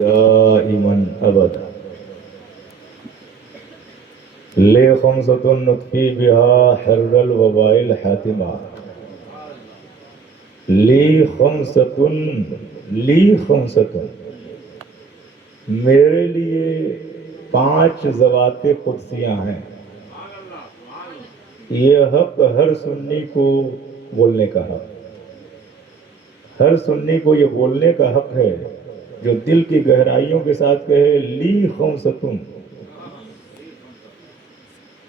دائما أبدا لي خمسة نطفي بها حر الوباء الحاتمة لی خمسة میرے لیے 5 ذوات قدسیاں ہیں. یہ حق ہر سنی کو بولنے کا حق، ہر سنی کو یہ بولنے کا حق ہے جو دل کی گہرائیوں کے ساتھ کہے لی خمستن.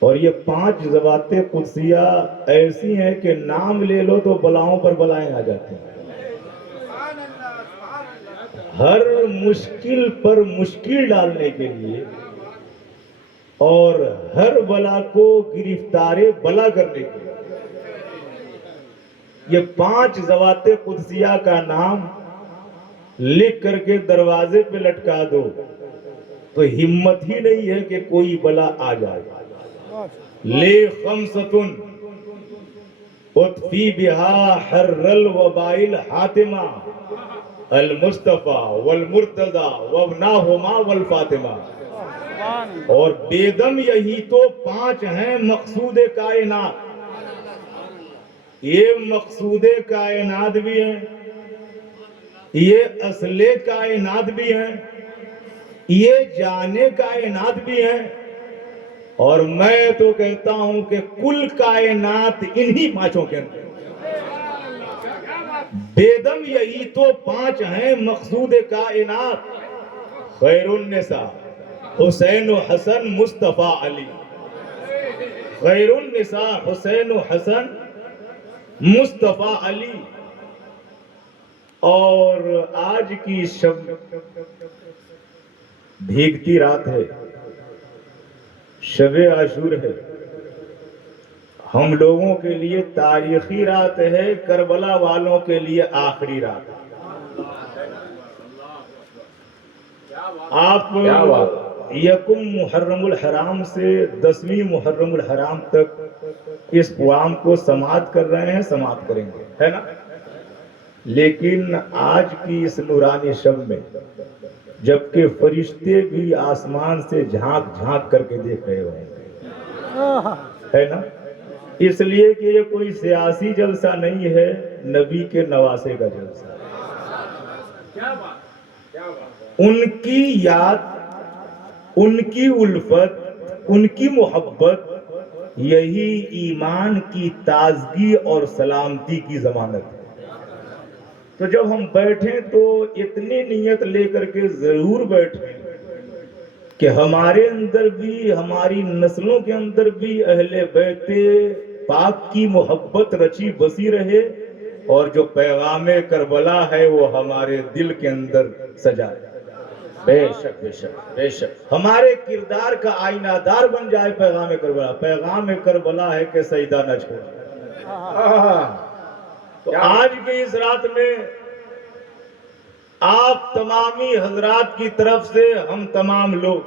اور یہ 5 ذوات قدسیہ ایسی ہیں کہ نام لے لو تو بلاؤں پر بلائیں آ جاتے ہیں. ہر مشکل پر مشکل ڈالنے کے لیے اور ہر بلا کو گرفتار بلا کرنے کے لیے یہ 5 ذوات قدسیہ کا نام لکھ کر کے دروازے پہ لٹکا دو تو ہمت ہی نہیں ہے کہ کوئی بلا آ جائے. لے خمستن اطفی بہا حر الوباء الحاتمہ المصطفیٰ والمرتضیٰ وابناہما والفاطمہ. اور بیدم یہی تو 5 ہیں مقصود کائنات. یہ مقصود کائنات بھی ہیں، یہ اصل کائنات بھی ہیں، یہ جانے کائنات بھی ہیں، اور میں تو کہتا ہوں کہ کل کائنات انہی 5 کے اندر. بیدم یہی تو 5 ہیں مقصود کائنات. خیر النساء حسین و حسن مصطفیٰ علی. خیر النساء حسین و حسن مصطفیٰ علی. اور آج کی شب بھیگتی رات ہے، شب عاشور ہے، ہم لوگوں کے لیے تاریخی رات ہے، کربلا والوں کے لیے آخری رات ہے. آپ یکم محرم الحرام سے 10ویں محرم الحرام تک اس قوام کو سماعت کر رہے ہیں، سماعت کریں گے، ہے نا؟ لیکن آج کی اس نورانی شب میں جبکہ فرشتے بھی آسمان سے جھانک جھانک کر کے دیکھ رہے ہوں گے، ہے نا؟ اس لیے کہ یہ کوئی سیاسی جلسہ نہیں ہے، نبی کے نواسے کا جلسہ. ان کی یاد، ان کی الفت، ان کی محبت یہی ایمان کی تازگی اور سلامتی کی ضمانت ہے. تو جب ہم بیٹھیں تو اتنی نیت لے کر کے ضرور بیٹھیں کہ ہمارے اندر بھی، ہماری نسلوں کے اندر بھی اہل بیت پاک کی محبت رچی بسی رہے، اور جو پیغام کربلا ہے وہ ہمارے دل کے اندر سجائے. بے شک بے شک بے شک ہمارے کردار کا آئینہ دار بن جائے پیغام کربلا. پیغام کربلا ہے کہ سجدہ نہ چھوڑے. تو آج کی اس رات میں آپ تمامی حضرات کی طرف سے ہم تمام لوگ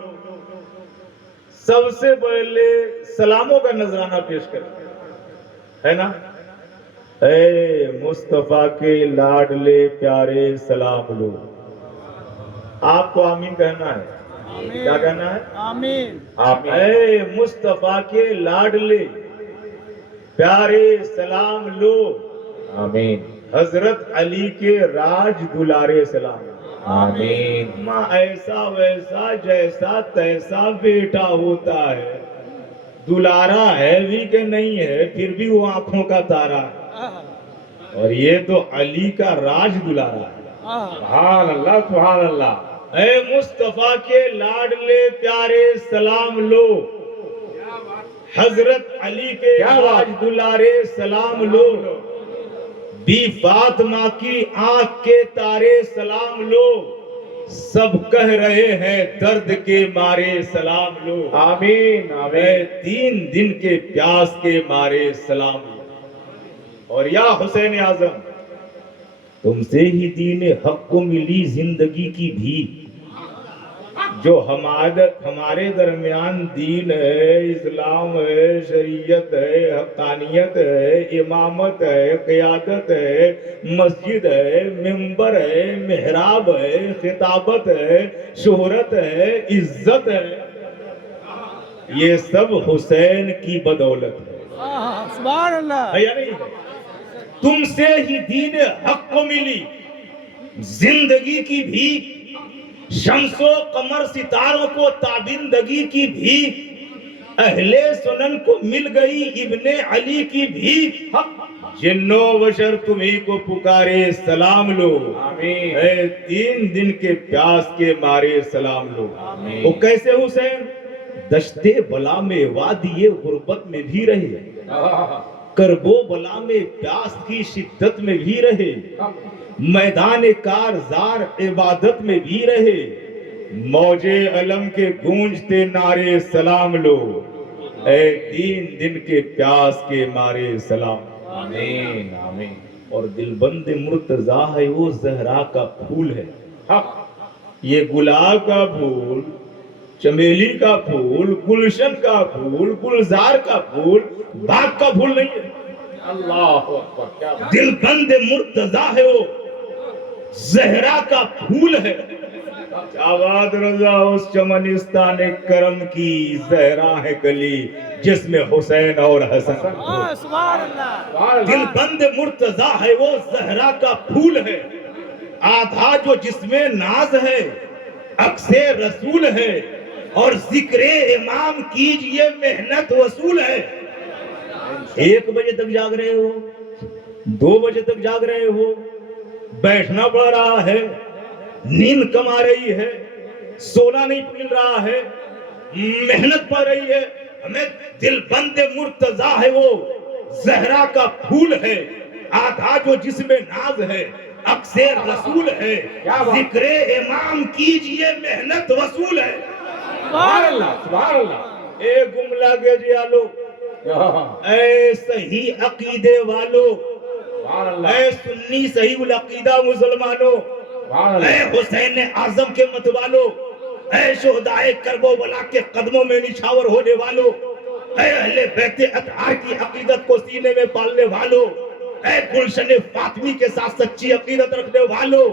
سب سے پہلے سلاموں کا نذرانہ پیش کریں، ہے نا؟ اے مصطفیٰ کے لاڈلے پیارے سلام لو. آپ کو آمین کہنا ہے. کیا کہنا ہے؟ آمین. اے مصطفیٰ کے لاڈلے پیارے سلام لو. آمین. حضرت علی کے راج دلارے سلام. آمین. ماں ایسا ویسا جیسا تیسا بیٹا ہوتا ہے، دلارا ہے بھی کہ نہیں ہے پھر بھی وہ آنکھوں کا تارا ہے، اور یہ تو علی کا راج دلارا ہے. سبحان اللہ سبحان اللہ. اے مصطفیٰ کے لاڈلے پیارے سلام لو. حضرت علی کے راج دلارے سلام لو. بی فاطمہ کی آنکھ کے تارے سلام لو. سب کہہ رہے ہیں درد کے مارے سلام لو. آمین آمین. 3 دن کے پیاس کے مارے سلام لو. اور یا حسین اعظم، تم سے ہی دین حق کو ملی زندگی کی بھی. جو ہمارے درمیان دین ہے، اسلام ہے، شریعت ہے، حقانیت ہے، امامت ہے، قیادت ہے، مسجد ہے، منبر ہے، محراب ہے، خطابت ہے، شہرت ہے، عزت ہے، یہ سب حسین کی بدولت ہے۔ سبحان اللہ۔ ہے یا نہیں ہے؟ تم سے ہی دین حق کو ملی، زندگی کی بھی، شمس و قمر ستاروں کو تابندگی کی بھی، اہل سنن کو مل گئی ابن علی کی بھی، جن و بشر تمہیں کو پکارے سلام لو، اے 3 دن کے پیاس کے مارے سلام لو۔ وہ کیسے حسین؟ دشت بلا میں وادی غربت میں بھی رہے، کرب و بلا میں پیاس کی شدت میں بھی رہے، میدان کارزار عبادت میں بھی رہے، موج علم کے گونجتے نعرے سلام لو، اے 3 دن کے پیاس کے مارے سلام۔ آمین آمین۔ اور دلبند مرتضیٰ ہے وہ زہرا کا پھول ہے، یہ گلاب کا پھول، چمیلی کا پھول، گلشن کا پھول، گلزار کا پھول، باغ کا پھول نہیں ہے۔ اللہ اکبر۔ دلبند مرتضیٰ ہے وہ زہرا کا پھول ہے۔ آباد رضا اس چمنستان کرم کی زہرا ہے گلی جس میں حسین اور حسن۔ سبحان اللہ۔ دلبند مرتضیٰ ہے وہ زہرا کا پھول ہے، آدھا جو جس میں ناز ہے عکس رسول ہے، اور ذکر امام کیجئے محنت وصول ہے۔ 1 بجے تک جاگ رہے ہو، 2 بجے تک جاگ رہے ہو، بیٹھنا پڑ رہا ہے، نیند کم آ رہی ہے، سونا نہیں مل رہا ہے، محنت پڑ رہی ہے، ہمیں دلبند مرتضیٰ ہے وہ زہرا کا پھول ہے، آدھا جو جس میں ناز ہے عکس رسول ہے، ذکر امام کیجئے محنت وصول ہے۔ سبحان اللہ سبحان اللہ۔ اے گملا کے جیالو، اے صحیح عقیدے والو، اے سنی صحیح العقیدہ مسلمانوں، اے حسین اعظم کے مت والو، اے شہدائے کرب و بلا کے قدموں میں نچھاور ہونے والو، اے اہل بیت اطہار کی عقیدت کو سینے میں پالنے والو، اے گلشن فاطمی کے ساتھ سچی عقیدت رکھنے والو،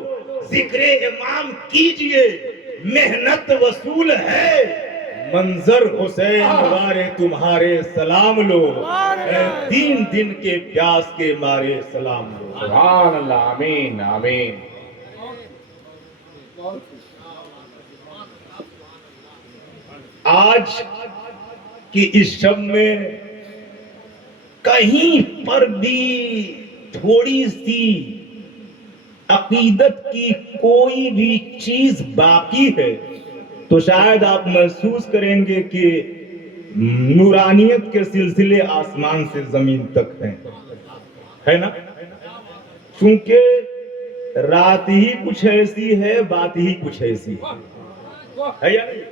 ذکر امام کیجئے محنت وصول ہے، منظر حسین وارے تمہارے سلام لو، اے 3 دن کے پیاس کے مارے سلام لو۔ سبحان اللہ۔ آمین آمین۔ آج کی اس شب میں کہیں پر بھی تھوڑی سی عقیدت کی کوئی بھی چیز باقی ہے تو شاید آپ محسوس کریں گے کہ نورانیت کے سلسلے آسمان سے زمین تک ہیں، ہے نا؟ چونکہ رات ہی کچھ ایسی ہے، بات ہی کچھ ایسی ہے یا نہیں؟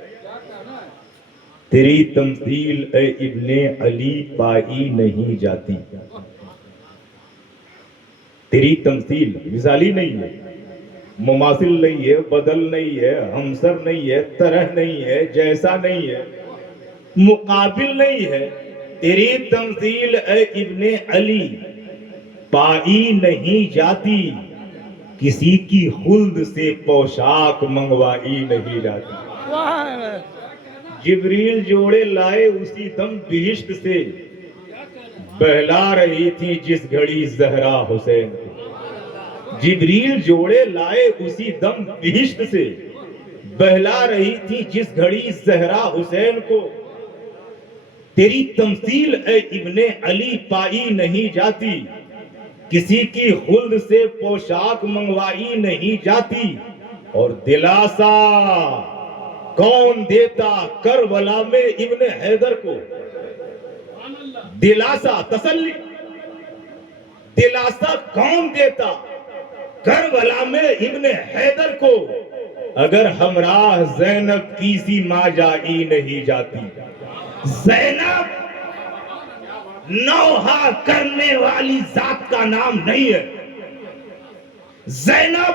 تیری تمثیل اے ابن علی پائی نہیں جاتی، تیری تمثیل مثالی نہیں ہے، مماثل نہیں ہے، بدل نہیں ہے، ہمسر نہیں ہے، طرح نہیں ہے، جیسا نہیں ہے، مقابل نہیں ہے، تیری تمثیل اے ابن علی پائی نہیں جاتی، کسی کی خلد سے پوشاک منگوائی نہیں جاتی۔ جبریل جوڑے لائے اسی دم بہشت سے، بہلا رہی تھی جس گھڑی زہرا حسین کو، جبریل جوڑے لائے اسی دم بہشت سے، بہلا رہی تھی جس گھڑی زہرا حسین کو، تیری تمثیل اے ابن علی پائی نہیں جاتی، کسی کی خلد سے پوشاک منگوائی نہیں جاتی، اور دلاسا کون دیتا کربلا میں ابن حیدر کو، دلاسا تسلی، دلاسا کون دیتا کربلا میں ابن حیدر کو، اگر ہمراہ زینب کی سی ماں جائی نہیں جاتی۔ زینب نوحہ کرنے والی ذات کا نام نہیں ہے، زینب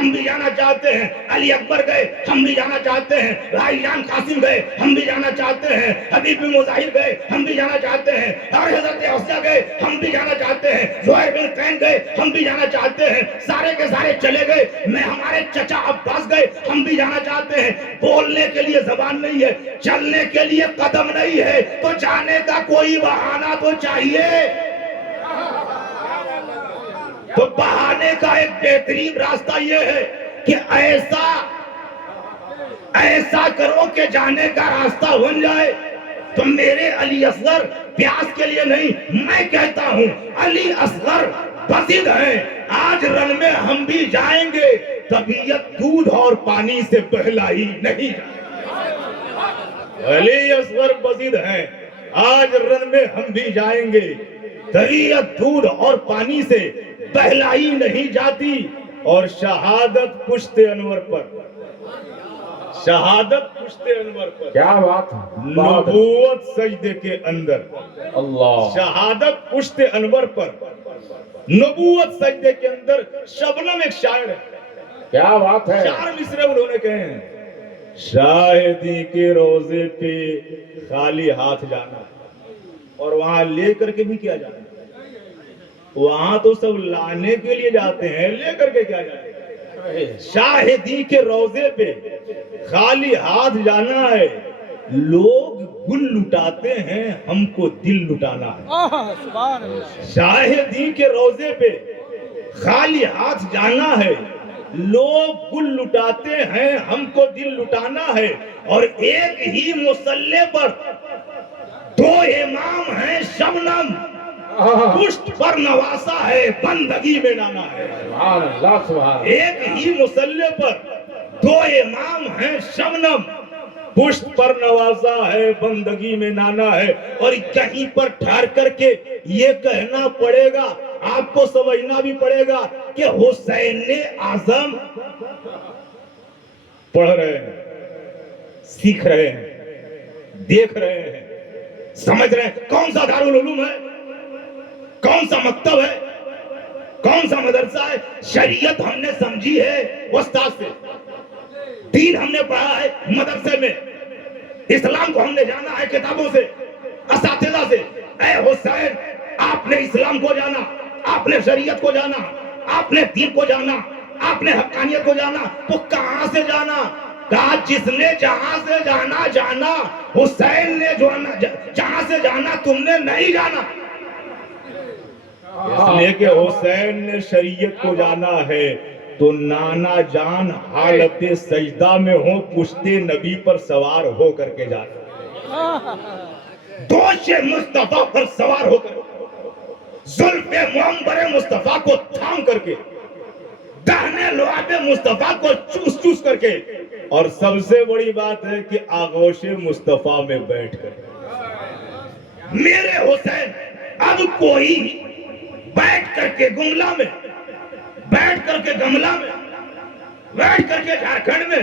ہم بھی جانا چاہتے ہیں، علی اکبر گئے ہم بھی جانا چاہتے ہیں، بھائی جان قاسم گئے ہم بھی جانا چاہتے ہیں، حبیب بن مظاہر گئے ہم بھی جانا چاہتے ہیں، اور حضرت حفصہ گئے ہم بھی جانا چاہتے ہیں، زہیر بن قین گئے ہم بھی جانا چاہتے ہیں، سارے کے سارے چلے گئے، میں ہمارے چچا عباس گئے ہم بھی جانا چاہتے ہیں۔ بولنے کے لیے زبان نہیں ہے، چلنے کے لیے قدم نہیں ہے، تو جانے کا کوئی بہانہ تو چاہیے۔ تو بہانے کا ایک بہترین راستہ یہ ہے کہ ایسا کرو کہ جانے کا راستہ بن جائے۔ تو میرے علی اصغر پیاس کے لیے نہیں، میں کہتا ہوں علی اصغر بزد ہیں، آج رن میں ہم بھی جائیں گے، طبیعت دودھ اور پانی سے بہلائی نہیں جائے۔ علی اصغر بزد ہیں، آج رن میں ہم بھی جائیں گے، طبیعت دودھ اور پانی سے بہلائی نہیں جاتی۔ اور شہادت پشت انور پر، شہادت پشت انور پر، کیا بات ہے، نبوت سجدے کے اندر، اللہ، شہادت پشت انور پر، نبوت سجدے کے اندر۔ شبنم ایک شاعر ہے، کیا بات ہے، 4 مصرے انہوں نے کہے ہیں۔ شاہدی کے روزے پہ خالی ہاتھ جانا، اور وہاں لے کر کے بھی کیا جانا، وہاں تو سب لانے کے لیے جاتے ہیں، لے کر کے کیا جاتے ہیں۔ شاہدی کے روزے پہ خالی ہاتھ جانا ہے، لوگ گل لٹاتے ہیں، ہم کو دل لٹانا ہے۔ سبحان اللہ، شاہدی کے روزے پہ خالی ہاتھ جانا ہے، لوگ گل لٹاتے ہیں، ہم کو دل لٹانا ہے۔ اور ایک ہی مصلے پر 2 امام ہیں، شبنم پشت پر نواسا ہے، بندگی میں نانا ہے۔ سبحان اللہ، سبحان اللہ، ایک ہی مصلے پر 2 امام ہیں، شبنم پشت پر نوازا ہے، بندگی میں نانا ہے۔ اور کہیں پر ٹھہر کر کے یہ کہنا پڑے گا، آپ کو سمجھنا بھی پڑے گا کہ حسین اعظم پڑھ رہے ہیں، سیکھ رہے ہیں، دیکھ رہے ہیں، سمجھ رہے ہیں کون سا دارالعلوم ہے، کون سا مکتب ہے، کون سا مدرسہ ہے۔ شریعت ہم نے سمجھی ہے استاد سے، دین ہم نے پڑھا ہے مدرسے میں، اسلام کو ہم نے جانا ہے کتابوں سے، اساتذہ سے۔ اے حسین، آپ نے اسلام کو جانا، آپ نے شریعت کو جانا، آپ نے دین کو جانا، آپ نے حقانیت کو جانا، تو کہاں سے جانا؟ کہا جس نے جہاں سے جانا جانا، حسین نے جہاں سے جانا تم نے نہیں جانا۔ اس لیے کہ حسین نے شریعت کو جانا ہے، تو نانا جان حالت سجدہ میں ہو، پشت نبی پر سوار ہو کر کے جانا، دوش مصطفیٰ پر سوار ہو کر، زلف معمبر مصطفیٰ کو تھام کر کے، دہنے لعاب مصطفیٰ کو چوس چوس کر کے، اور سب سے بڑی بات ہے کہ آغوش مصطفیٰ میں بیٹھ کر۔ میرے حسین، اب کوئی بیٹھ کر کے گملہ میں، بیٹھ کر کے گملہ میں، بیٹھ کر کے جھارکھنڈ میں،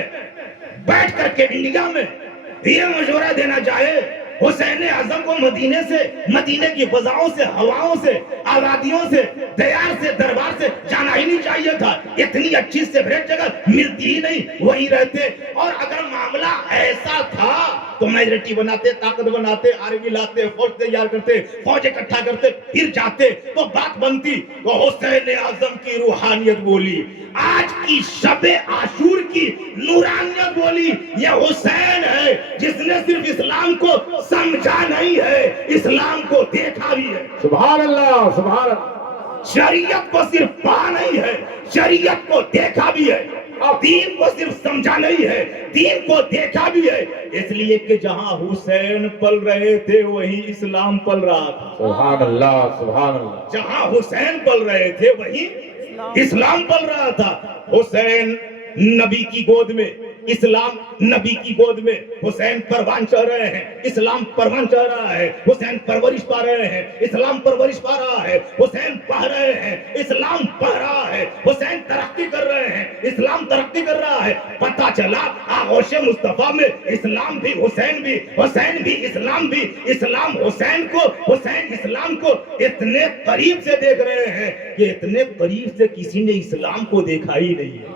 بیٹھ کر کے انڈیا میں یہ مشورہ دینا چاہے حسین اعظم کو مدینے کی فضاؤں سے، ہواؤں سے، آبادیوں سے، دیار سے، دربار سے جانا ہی نہیں چاہیے تھا۔ اتنی اچھی سیپریٹ جگہ ملتی ہی نہیں، وہی رہتے۔ اور اگر معاملہ ایسا تھا تو میجورٹی بناتے، طاقت بناتے، آرمی لاتے، فوج تیار کرتے، فوج اکٹھا کرتے، پھر جاتے تو بات بنتی۔ تو حسین اعظم کی روحانیت بولی، آج کی شب عاشور کی نورانیت بولی، یہ حسین ہے جس نے صرف اسلام کو سمجھا نہیں ہے، اسلام کو دیکھا بھی ہے۔ سبحان اللہ، سبحان اللہ، شریعت کو صرف پڑھا نہیں ہے، شریعت کو دیکھا بھی ہے، اور دین کو صرف سمجھا نہیں ہے، دین کو دیکھا بھی ہے۔ اس لیے کہ جہاں حسین پل رہے تھے وہیں اسلام پل رہا تھا۔ سبحان اللہ، سبحان اللہ، جہاں حسین پل رہے تھے وہیں اسلام پل رہا تھا۔ حسین نبی کی گود میں، اسلام نبی کی گود میں، حسین پروان چڑھ رہے ہیں، اسلام پروان چڑھ رہا ہے، حسین پرورش پا رہے ہیں، اسلام پرورش پا رہا ہے، حسین پڑھ رہے ہیں، اسلام پڑھ رہا ہے، حسین ترقی کر رہے ہیں، اسلام ترقی کر رہا ہے۔ پتہ چلا آغوش مصطفیٰ میں اسلام بھی، حسین بھی، حسین بھی، اسلام بھی، اسلام حسین کو، حسین اسلام کو اتنے قریب سے دیکھ رہے ہیں کہ اتنے قریب سے کسی نے اسلام کو دیکھا ہی نہیں ہے۔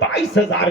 22,000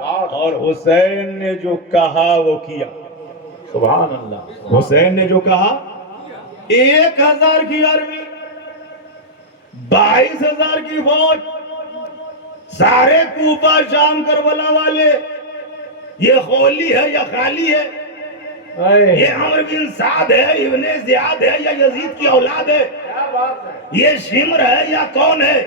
بہت اور حسین نے جو کہا وہ کیا. سبحان اللہ. حسین نے جو کہا 1000 کی آرمی، 22,000 کی فوج، سارے کوفہ شام کربلا والے، یہ خولی ہے یا خالی ہے، یہ عمر بن سعد ہے، ابن زیاد ہے یا یزید کی اولاد ہے، کیا بات ہے. یہ شمر ہے یا کون ہے،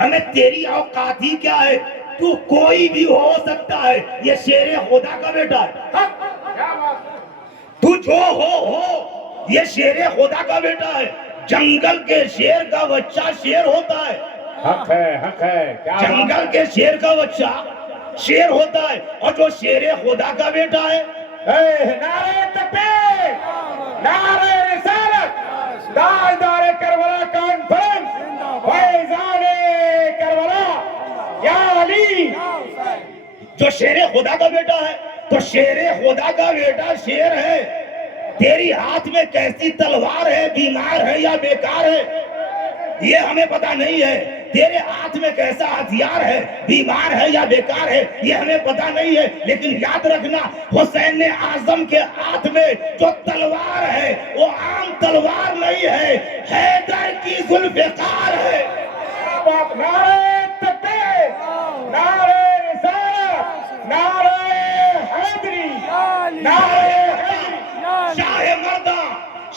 ہمیں تیری اوقات ہی کیا ہے، تو کوئی بھی ہو سکتا ہے، یہ شیر خدا کا بیٹا ہے. کیا بات ہے. تو جو ہو یہ شیر خدا کا بیٹا ہے. جنگل کے شیر کا بچہ شیر ہوتا ہے، حق ہے حق ہے. کیا بات ہے. جنگل کے شیر کا بچہ شیر ہوتا ہے، اور جو شیر خدا کا بیٹا ہے نعرہ تکبیر، نعرہ رسالت، تاجدار کربلا کانفرنس، فیضان کربلا یا علی. جو شیر خدا کا بیٹا ہے تو شیر خدا کا بیٹا شیر ہے. تیری ہاتھ میں کیسی تلوار ہے، بیمار ہے یا بیکار ہے، یہ ہمیں پتا نہیں ہے. تیرے ہاتھ میں کیسا ہتھیار ہے، بیمار ہے یا بیکار ہے، یہ ہمیں پتا نہیں ہے. لیکن یاد رکھنا حسین اعظم کے ہاتھ میں جو تلوار ہے وہ عام تلوار نہیں ہے، حیدر کی ذوالفقار ہے. کیا بات. نعرہ تکبیر، نعرہ رسالت، نعرہ حیدری، نعرہ حیدری. شاہ مرداں،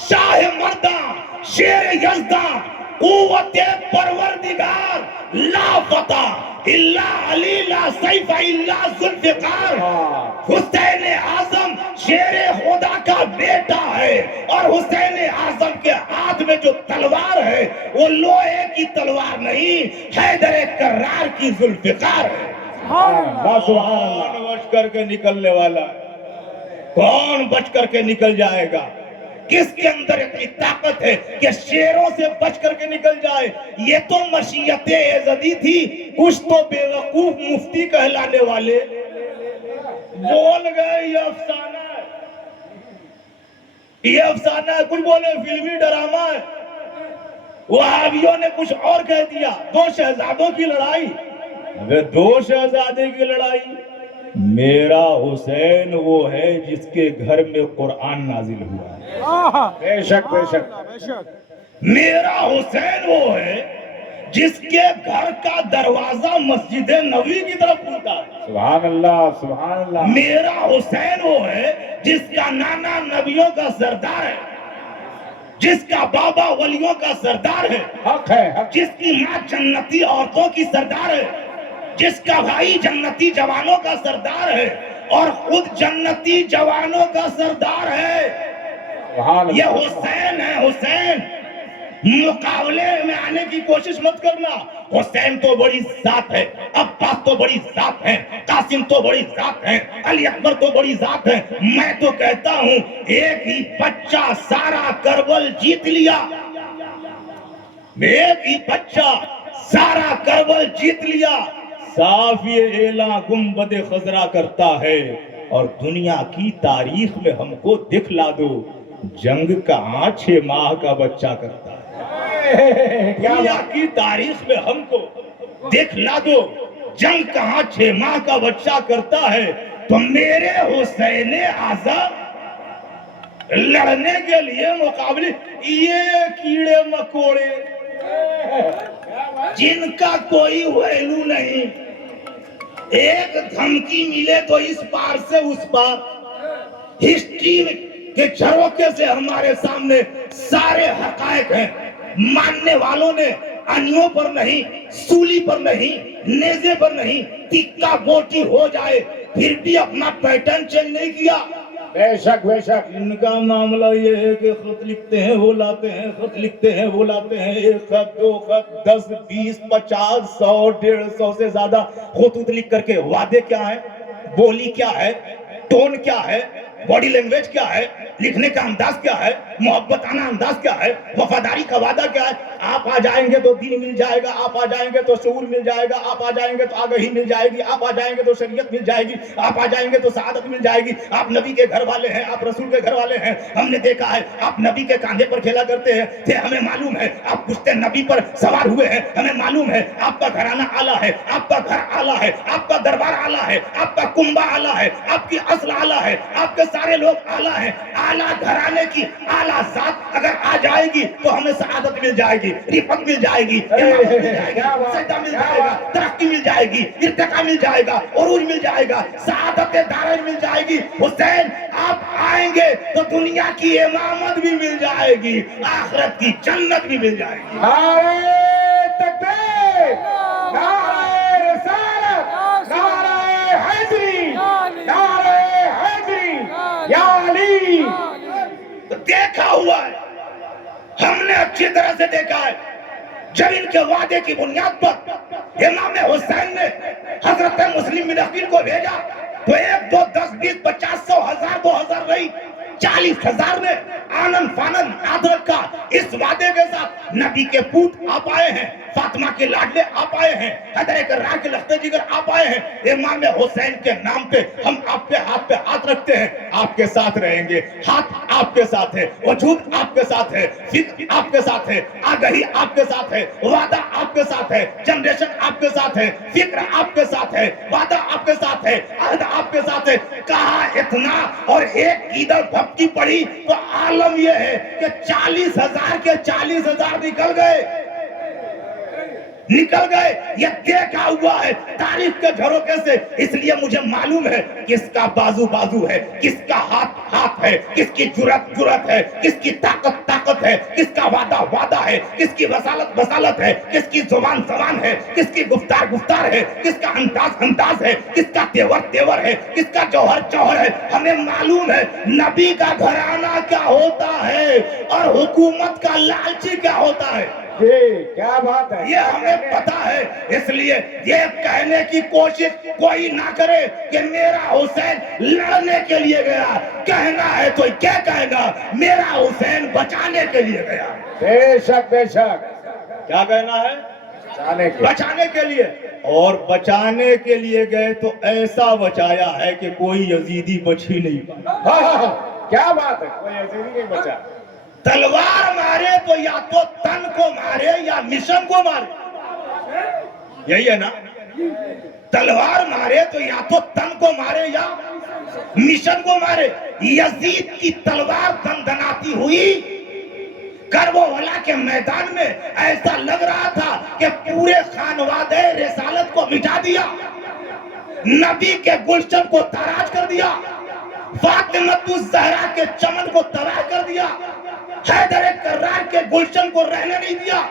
شاہ مرداں، شیر یزداں، قوت پروردگار، لا فتح الا علی، لا سیف الا ذوالفقار. حسین اعظم شیر خدا کا بیٹا ہے، اور حسین اعظم کے ہاتھ میں جو تلوار ہے وہ لوہے کی تلوار نہیں، حیدر کرار کی ذوالفقار ہے. کون بچ کر کے نکلنے والا ہے؟ کون بچ کر کے نکل جائے گا؟ کس کے اندر اتنی طاقت ہے کہ شیروں سے بچ کر کے نکل جائے؟ یہ تو مشیت ایزدی تھی. کچھ تو بے وقوف مفتی کہلانے والے بول گئے یہ افسانہ ہے، یہ افسانہ ہے. کچھ بولے فلمی ڈرامہ ہے. وہابیوں نے کچھ اور کہہ دیا. 2 شہزادوں کی لڑائی، 2 شہزادے کی لڑائی. میرا حسین وہ ہے جس کے گھر میں قرآن نازل ہوا ہے. بے شک بے شک. میرا حسین وہ ہے جس کے گھر کا دروازہ مسجد نبوی کی طرف کھلتا ہے. سبحان اللہ سبحان اللہ. میرا حسین وہ ہے جس کا نانا نبیوں کا سردار ہے، جس کا بابا ولیوں کا سردار ہے، حق ہے حق. جس کی ماں جنتی عورتوں کی سردار ہے، جس کا بھائی جنتی جوانوں کا سردار ہے، اور خود جنتی جوانوں کا سردار ہے. سبحان یہ اللہ. حسین ہے. حسین مقابلے میں آنے کی کوشش مت کرنا. حسین تو بڑی ذات ہے، عباس تو بڑی ذات ہے، قاسم تو بڑی ذات ہے، علی اکبر تو بڑی ذات ہے. میں تو کہتا ہوں ایک ہی بچہ سارا کربل جیت لیا، ایک ہی بچہ سارا کربل جیت لیا. صاف یہ اعلان گنبد خضرا کرتا ہے، اور دنیا کی تاریخ میں ہم کو دکھلا دو جنگ کہاں 6 ماہ کا بچہ کرتا ہے. دنیا کی تاریخ میں ہم کو دکھلا دو جنگ کہاں 6 ماہ کا بچہ کرتا ہے. تو میرے حسین اعظم لڑنے کے لیے مقابلے یہ کیڑے مکوڑے جن کا کوئی ویلو نہیں، ایک دھمکی ملے تو اس پار سے اس پار، ہسٹری کے جھروکے سے ہمارے سامنے سارے حقائق ہیں. ماننے والوں نے انیوں پر نہیں، سولی پر نہیں، نیزے پر نہیں، ٹکا بوٹی ہو جائے پھر بھی اپنا پیٹرن چینج نہیں کیا. بے شک بے شک. ان کا معاملہ یہ ہے کہ خط لکھتے ہیں وہ لاتے ہیں، خط لکھتے ہیں وہ لاتے ہیں. 1 خط 2 خط 10 20 50 100 150 سے زیادہ خطوط لکھ کر کے وعدے کیا ہے، بولی کیا ہے، ٹون کیا ہے، باڈی لینگویج کیا ہے، لکھنے کا انداز کیا ہے، محبت آنا انداز کیا ہے، وفاداری کا وعدہ کیا ہے، آپ آ جائیں گے تو دین مل جائے گا, آپ آ جائیں گے تو شعور مل جائے گا, آپ آ جائیں گے تو آگہی مل جائے گی, آپ آ جائیں گے تو شریعت مل جائے گی, آپ آ جائیں گے تو سعادت مل جائے گی. آپ نبی کے گھر والے ہیں, آپ رسول کے گھر والے ہیں. ہم نے دیکھا ہے آپ نبی کے کاندھے پر کھیلا کرتے ہیں تھے, ہمیں معلوم ہے آپ پشتے نبی پر سوار ہوئے ہیں, ہمیں معلوم ہے آپ کا گھرانہ اعلیٰ ہے, آپ کا گھر اعلیٰ ہے, آپ کا دربار اعلیٰ ہے, آپ کا کنبہ اعلیٰ ہے, آپ کی اصل اعلیٰ ہے, آپ کے سارے لوگ اعلیٰ ہیں. اعلیٰ گھرانے کی اعلیٰ ذات اگر آ جائے گی تو ہمیں سعادت مل جائے گی, رفعت مل جائے گی, امامت مل جائے گی, سجدہ مل جائے گا, ترقی مل جائے گی, ارتقا مل جائے گا, عروج مل جائے گا, سعادت دارین مل جائے گی. حسین آپ آئیں گے تو دنیا کی امامت بھی مل جائے گی, آخرت کی جنت بھی مل جائے گی. نعرہ تکبیر, نعرہ رسالت, نعرہ حیدری, نعرہ حیدری, یا علی. تو دیکھا ہوا ہے, ہم نے اچھی طرح سے دیکھا ہے, جب ان کے وعدے کی بنیاد پر امام حسین نے حضرت مسلم بن عقیل کو بھیجا تو 1 2 10 20 50 100 1000 2000 نہیں 40,000 نے آنن فانن یاد رکھا. اس وعدے کے ساتھ نبی کے پوت آپ آئے ہیں, فاطمہ کے لاڈلے آپ آئے ہیں, حیدر کرار کے لخت جگر آپ آئے ہیں. امام حسین کے نام پہ ہم آپ کے ہاتھ رکھتے ہیں, آپ کے ساتھ رہیں گے. ہاتھ آپ کے ساتھ ہے, وجود آپ کے ساتھ ہے, فکر آپ کے ساتھ ہے, آگہی آپ کے ساتھ ہے, وعدہ آپ کے ساتھ ہے, جنریشن آپ کے ساتھ ہے, فکر آپ کے ساتھ ہے, وعدہ آپ کے ساتھ ہے, عہد آپ کے ساتھ ہے. کہا اتنا اور ایک ادھر بھپکی پڑی تو عالم یہ ہے کہ 40,000 کے 40,000 نکل گئے. یہ دیکھا ہوا ہے تاریخ کے جھروکے سے, اس لیے مجھے معلوم ہے کس کا بازو بازو ہے, کس کا ہاتھ ہاتھ ہے, کس کی جرات جرات ہے, کس کی طاقت طاقت ہے, کس کا وعدہ وعدہ ہے, کس کی وصالت وصالت ہے, کس کی زبان زبان ہے, کس کی گفتار گفتار ہے, کس کا انداز انداز ہے, کس کا تیور تیور ہے, کس کا جوہر جوہر ہے. ہمیں معلوم ہے نبی کا گھرانہ کیا ہوتا ہے اور حکومت کا لالچی کیا ہوتا ہے. جی کیا بات ہے, یہ ہمیں پتا ہے, اس لیے یہ کہنے کی کوشش کوئی نہ کرے کہ میرا حسین لڑنے کے لیے گیا. کہنا ہے تو کیا کہے گا, میرا حسین بچانے کے لیے گیا. بے شک بے شک, کیا کہنا ہے, جانے کے بچانے کے لیے. اور بچانے کے لیے گئے تو ایسا بچایا ہے کہ کوئی یزیدی بچ ہی نہیں پایا. ہاں ہاں ہاں, کیا بات ہے, کوئی ایسے ہی نہیں بچا. تلوار مارے تو یا تو تن کو مارے یا مشن کو مارے, یہی ہے نا. تلوار مارے تو یا تو تن کو مارے یا مشن کو مارے. یزید کی تلوار دندناتی ہوئی کربلا کے میدان میں ایسا لگ رہا تھا کہ پورے خانوادے رسالت کو مٹا دیا, نبی کے گلشن کو تاراج کر دیا, فاطمہ الزہرا کے چمن کو تباہ کر دیا, حیدر کرار کے گلشن کو رہنے نہیں دیا.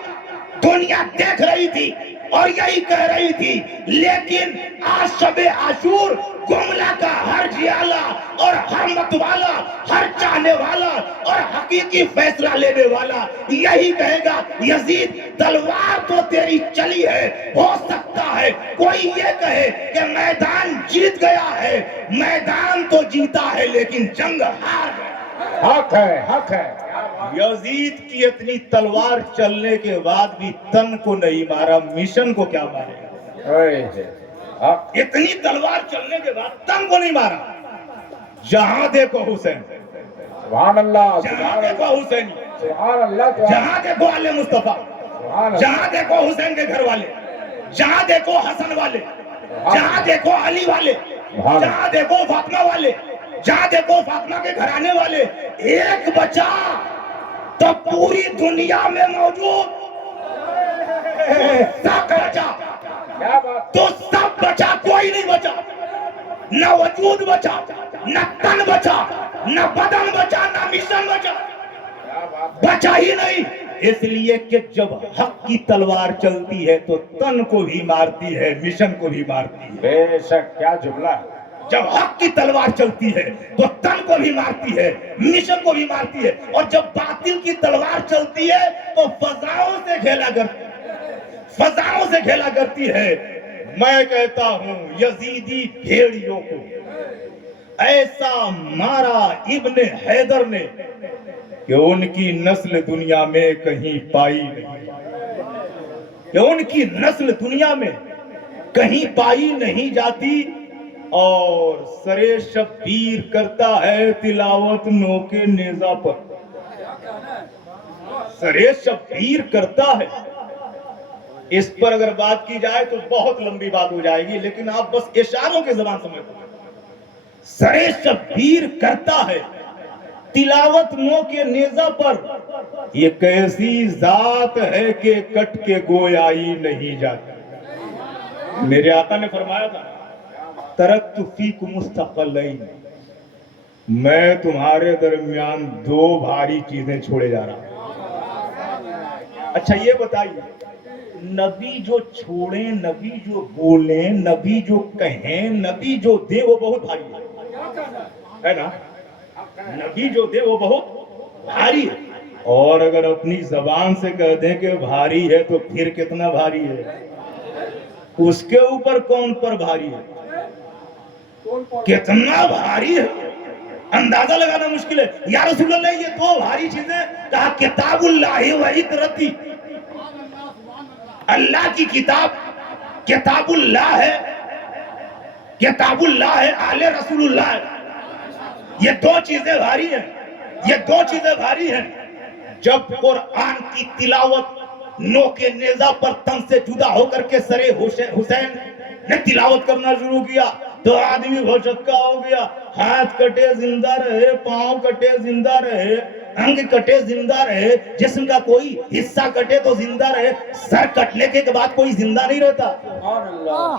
دنیا دیکھ رہی تھی اور یہی کہہ رہی تھی, لیکن آج شب عاشور گملہ کا ہر جیالہ اور ہر متوالا, ہر چاہنے والا اور حقیقی فیصلہ لینے والا یہی کہے گا یزید تلوار تو تیری چلی ہے, ہو سکتا ہے کوئی یہ کہے کہ میدان جیت گیا ہے, میدان تو جیتا ہے لیکن جنگ ہار گیا. حق ہے, حق ہے. یزید کی اتنی تلوار چلنے کے بعد بھی تن کو نہیں مارا, مشن کو کیا مارے گا. اتنی تلوار چلنے کے بعد تن کو نہیں مارا. جہاں دیکھو حسین, سبحان اللہ, جہاں دیکھو حسین, سبحان اللہ, جہاں دیکھو آل مصطفیٰ, سبحان اللہ. جہاں دیکھو حسین کے گھر والے, جہاں دیکھو حسن والے, جہاں دیکھو علی والے, جہاں دیکھو فاطمہ والے, جہاں دیکھو فاطمہ کے گھرانے والے. ایک بچا تو پوری دنیا میں موجود, سب بچا کیا بات, تو سب بچا, کوئی نہیں بچا. نہ وجود بچا, نہ تن بچا, نہ بدن بچا, نہ مشن بچا, کیا بات. بچا ہی نہیں. اس لیے کہ جب حق کی تلوار چلتی ہے تو تن کو بھی مارتی ہے, مشن کو بھی مارتی ہے. بے شک, کیا جملہ ہے. جب حق کی تلوار چلتی ہے تو تن کو بھی مارتی ہے, مشن کو بھی مارتی ہے, اور جب باطل کی تلوار چلتی ہے تو فضاؤں سے کھیلا کرتی ہے, فضاؤں سے کھیلا کرتی ہے. میں کہتا ہوں یزیدی بھیڑیوں کو ایسا مارا ابن حیدر نے کہ ان کی نسل دنیا میں کہیں پائی نہیں. کہ ان کی نسل دنیا میں کہیں پائی نہیں جاتی اور سرے شبیر کرتا ہے تلاوت نو کے نیزہ پر. سرے شبیر کرتا ہے. اس پر اگر بات کی جائے تو بہت لمبی بات ہو جائے گی، لیکن آپ بس اشاروں کے زبان سمجھ لیں. سرے شبیر کرتا ہے تلاوت نو کے نیزہ پر، یہ کیسی ذات ہے کہ کٹ کے گویائی نہیں جاتی. میرے آقا نے فرمایا تھا ترکت فیکم مستقلین، میں تمہارے درمیان دو بھاری چیزیں چھوڑے جا رہا ہوں. اچھا یہ بتائیے، نبی جو چھوڑیں، نبی جو بولیں، نبی جو کہیں، نبی جو دے وہ بہت بھاری ہے نا؟ نبی جو دے وہ بہت بھاری ہے. اور اگر اپنی زبان سے کہہ دیں کہ بھاری ہے تو پھر کتنا بھاری ہے؟ اس کے اوپر کون پر بھاری ہے؟ کتنا بھاری ہے اندازہ لگانا مشکل ہے. یا رسول اللہ یہ دو بھاری چیزیں، کہا کتاب اللہ و عترتی، اللہ کی کتاب کتاب اللہ ہے، کتاب اللہ ہے، آل رسول اللہ ہے. یہ دو چیزیں بھاری ہیں، یہ دو چیزیں بھاری ہیں. جب قرآن کی تلاوت نو کے نیزہ پر تن سے جدا ہو کر کے سرے حسین نے تلاوت کرنا شروع کیا تو آدمی بھوچکا ہو گیا. ہاتھ کٹے زندہ رہے، پاؤں کٹے زندہ رہے، انگ کٹے زندہ رہے، جسم کا کوئی حصہ کٹے تو زندہ رہے، سر کٹنے کے بعد کوئی زندہ نہیں رہتا.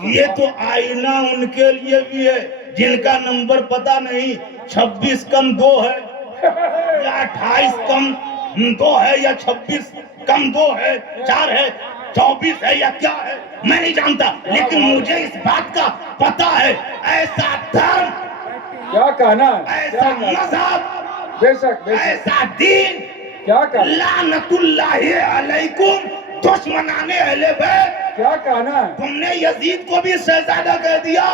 یہ تو آئینہ ان کے لیے بھی ہے جن کا نمبر پتہ نہیں، 26 کم 2 ہے یا 28 کم 2 ہے یا 26 کم 2 ہے 4 ہے 24 ہے یا کیا ہے میں نہیں جانتا، لیکن مجھے اس بات کا پتہ ہے ایسا دھرم، کیا کہنا ہے؟ ایسا مذہب، بے شک بے شک. ایسا دین، کیا کہنا؟ لعنت اللہ علیکم دشمنان اہل بیت. کیا کہنا ہے؟ تم نے یزید کو بھی شہزادہ کہہ دیا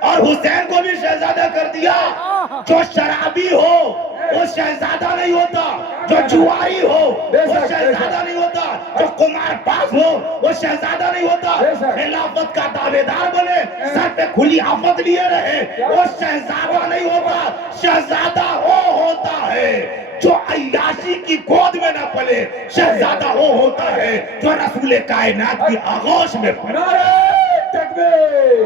اور حسین کو بھی شہزادہ کر دیا. جو شرابی ہو وہ شہزادہ نہیں ہوتا، جو جواری ہو وہ شہزادہ نہیں ہوتا، جو قمار باز ہو وہ شہزادہ نہیں ہوتا. خلافت کا دعوے دار بنے، سر پہ کھلی آفت لیے رہے، وہ شہزادہ نہیں ہوتا. شہزادہ وہ ہوتا ہے جو عیاشی کی گود میں نہ پلے، شہزادہ وہ ہوتا ہے جو رسول کائنات کی آغوش میں پلے. نعرہ تکبیر،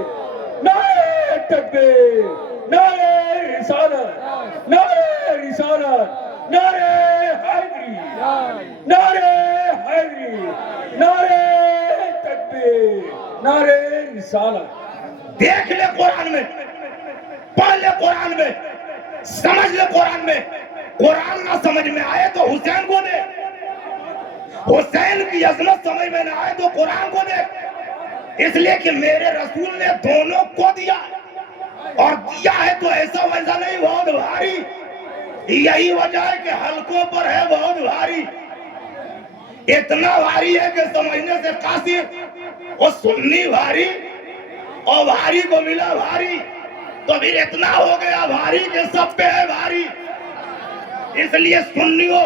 نعرہ تکبیر، نعرہ رسالت، نعرہ رسالت، نعرہ حیدری، نعرہ حیدری، نعرہ تکبیر، نعرہ رسالت. دیکھ لے قرآن میں، پڑھ لے قرآن میں، سمجھ لے قرآن میں. قرآن نہ سمجھ میں آئے تو حسین کو دے، حسین کی عظمت سمجھ میں نہ آئے تو قرآن کو دے. اس لیے کہ میرے رسول نے دونوں کو دیا، اور دیا ہے تو ایسا ویسا نہیں بہت بھاری. یہی وجہ ہے کہ حلقوں پر ہے بہت بھاری. اتنا بھاری ہے کہ سمجھنے سے قاصر. وہ سنی بھاری اور بھاری کو ملا بھاری، تو پھر اتنا ہو گیا بھاری کہ سب پہ ہے بھاری. اس لیے سنیوں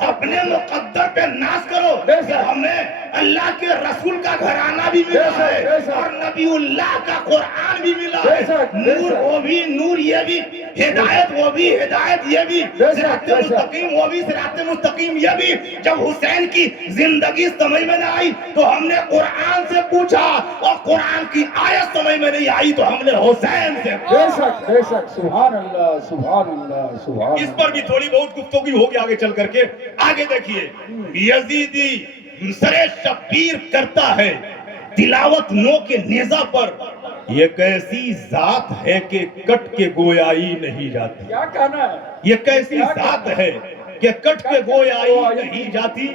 اپنے مقدر پہ ناز کرو کہ ہمیں اللہ کے رسول کا گھرانہ بھی ملا ہے اور نبی اللہ کا قرآن بھی ملا ہے. نور وہ بھی نور یہ بھی، ہدایت وہ بھی ہدایت یہ بھی، صراط مستقیم وہ بھی صراط مستقیم یہ بھی. جب حسین کی زندگی سمجھ میں نہ آئی تو ہم نے قرآن سے پوچھا، اور قرآن کی آیت سمجھ میں نہیں آئی تو ہم نے حسین سے بے شک بے شک. سبحان اللہ سبحان اللہ سبحان اللہ. اس پر بھی تھوڑی بہت گفتگو ہوگی آگے چل کر کے. آگے دیکھیے، یزیدی سرے شبیر کرتا ہے تلاوت نو کے نیزہ پر، یہ کیسی ذات ہے کہ کٹ کے گویائی نہیں جاتی. کیا کہنا ہے؟ یہ کیسی ذات ہے کہ کٹ کے گویائی نہیں جاتی.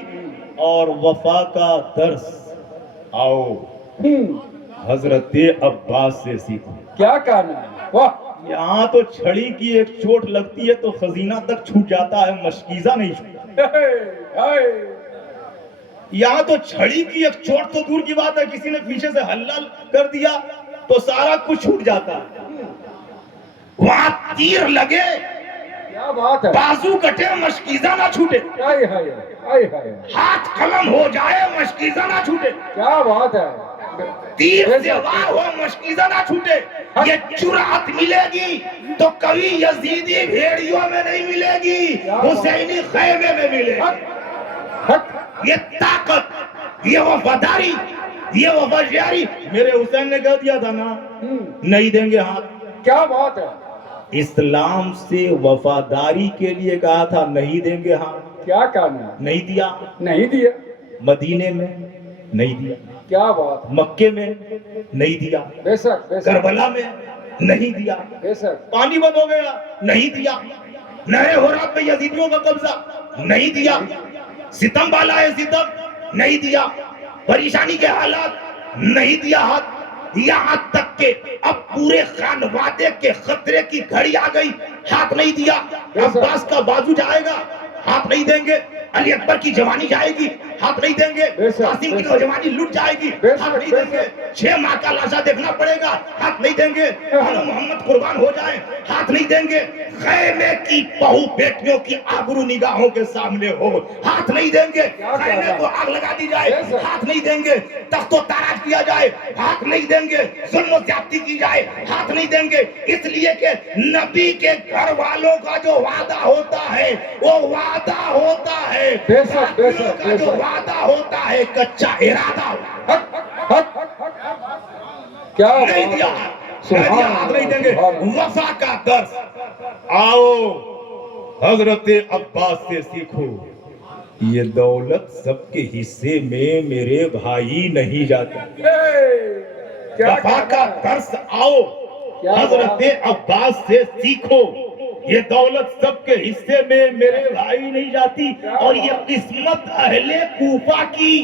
اور وفا کا درس آؤ حضرت عباس سے سیکھو. کیا کہنا ہے؟ واہ. یہاں تو چھڑی کی ایک چوٹ لگتی ہے تو خزینہ تک چھوٹ جاتا ہے، مشکیزہ نہیں چھوٹتا. یہاں تو چھڑی کی ایک چوٹ تو دور کی بات ہے، کسی نے پیچھے سے حلہ کر دیا تو سارا کچھ چھوٹ جاتا ہے. وہاں تیر لگے، کیا بات ہے. بازو کٹے، مشکیزہ نہ چھوٹے. ہائے ہائے. آئے ہائے ہاتھ قلم ہو جائے مشکیزہ نہ چھوٹے، کیا بات ہے تیر سے وار ہو مشکیزہ نہ چھوٹے، یہ جرأت ملے گی تو کبھی یزیدی بھیڑیوں میں نہیں ملے گی، حسینی خیمے میں ملے گی۔ حق یہ طاقت، یہ وفاداری، یہ وفاداری میرے حسین نے کہہ دیا تھا نا، نہیں دیں گے ہاتھ۔ کیا بات ہے اسلام سے وفاداری کے لیے کہا تھا نہیں دیں گے ہاتھ، کیا کہنا ہے نہیں دیا۔ نہیں دیا مدینے میں نہیں دیا، کیا بات ہے مکے میں نہیں دیا، بے شک بے شک کربلا میں نہیں دیا، بے شک پانی بند ہو گیا نہیں دیا، نہر ہورات میں یزیدیوں کا قبضہ نہیں دیا، ستم بالا ہے ستم نہیں دیا، پریشانی کے حالات نہیں دیا ہاتھ، یہاں تک کہ اب پورے خانوادے کے خطرے کی گھڑی آ گئی، ہاتھ نہیں دیا۔ عباس کا بازو جائے گا، ہاتھ نہیں دیں گے۔ علی اکبر کی جوانی جائے گی، ہاتھ نہیں دیں گے۔ قاسم کی نوجوانی لٹ جائے گی، ہاتھ نہیں دیں گے۔ 6 ماہ کا لاشا دیکھنا پڑے گا، ہاتھ نہیں دیں گے۔ انو محمد قربان ہو جائیں، ہاتھ نہیں دیں گے۔ خیمے کی بہو بیٹیوں کی آبرو نگاہوں کے سامنے ہو، ہاتھ نہیں دیں گے۔ خیمے کو آگ لگا دی جائے، ہاتھ نہیں دیں گے۔ تخت و تاراج کیا جائے، ہاتھ نہیں دیں گے۔ ظلم و زیادتی کی جائے، ہاتھ نہیں دیں گے۔ اس لیے کہ نبی کے گھر والوں کا جو وعدہ ہوتا ہے وہ وعدہ ہوتا ہے، بے شک بے شک کا جو وعدہ ہوتا ہے کچا ارادہ ہوتا ہے۔ حق حق کیا نہیں دیا، سبحان ہاتھ نہیں دیں گے۔ اللہ وفا کا درس آؤ حضرت عباس سے سیکھو، یہ دولت سب کے حصے میں میرے بھائی نہیں جاتا۔ وفا کا درس آؤ حضرت عباس سے سیکھو، یہ دولت سب کے حصے میں میرے بھائی نہیں جاتی، اور یہ قسمت اہل کوفہ کی۔